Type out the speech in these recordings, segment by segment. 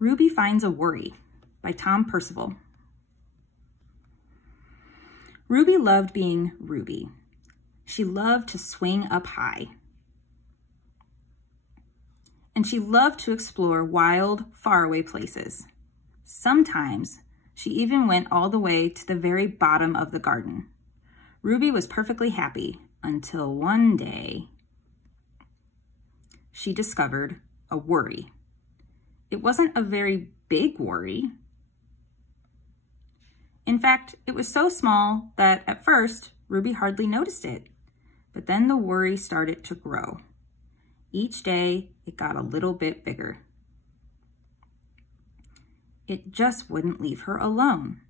Ruby Finds a Worry by Tom Percival. Ruby loved being Ruby. She loved to swing up high. And she loved to explore wild, faraway places. Sometimes she even went all the way to the very bottom of the garden. Ruby was perfectly happy until one day she discovered a worry. It wasn't a very big worry. In fact, it was so small that at first Ruby hardly noticed it. But then the worry started to grow. Each day it got a little bit bigger. It just wouldn't leave her alone.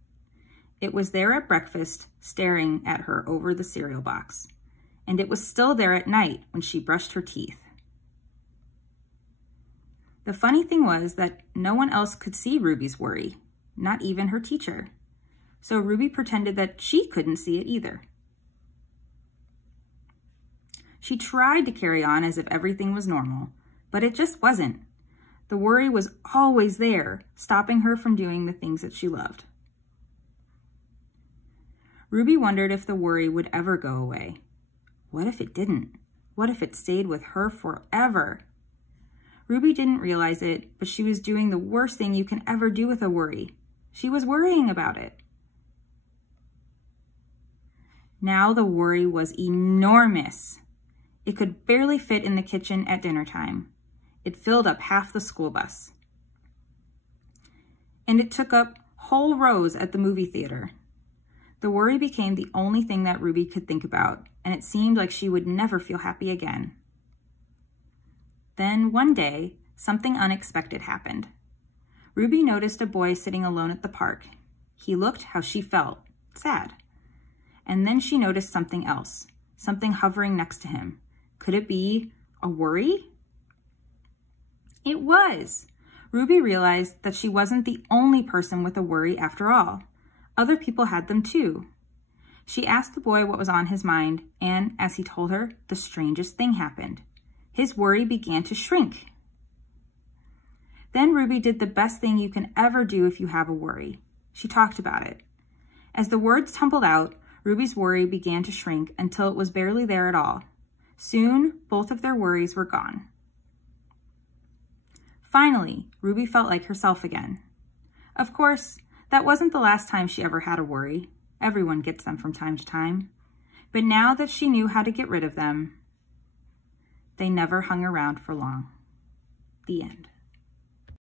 It was there at breakfast, staring at her over the cereal box. And it was still there at night when she brushed her teeth. The funny thing was that no one else could see Ruby's worry, not even her teacher. So Ruby pretended that she couldn't see it either. She tried to carry on as if everything was normal, but it just wasn't. The worry was always there, stopping her from doing the things that she loved. Ruby wondered if the worry would ever go away. What if it didn't? What if it stayed with her forever? Ruby didn't realize it, but she was doing the worst thing you can ever do with a worry. She was worrying about it. Now the worry was enormous. It could barely fit in the kitchen at dinner time. It filled up half the school bus. And it took up whole rows at the movie theater. The worry became the only thing that Ruby could think about, and it seemed like she would never feel happy again. Then one day, something unexpected happened. Ruby noticed a boy sitting alone at the park. He looked how she felt, sad. And then she noticed something else, something hovering next to him. Could it be a worry? It was. Ruby realized that she wasn't the only person with a worry after all. Other people had them too. She asked the boy what was on his mind, and as he told her, the strangest thing happened. His worry began to shrink. Then Ruby did the best thing you can ever do if you have a worry. She talked about it. As the words tumbled out, Ruby's worry began to shrink until it was barely there at all. Soon, both of their worries were gone. Finally, Ruby felt like herself again. Of course, that wasn't the last time she ever had a worry. Everyone gets them from time to time. But now that she knew how to get rid of them, they never hung around for long. The end.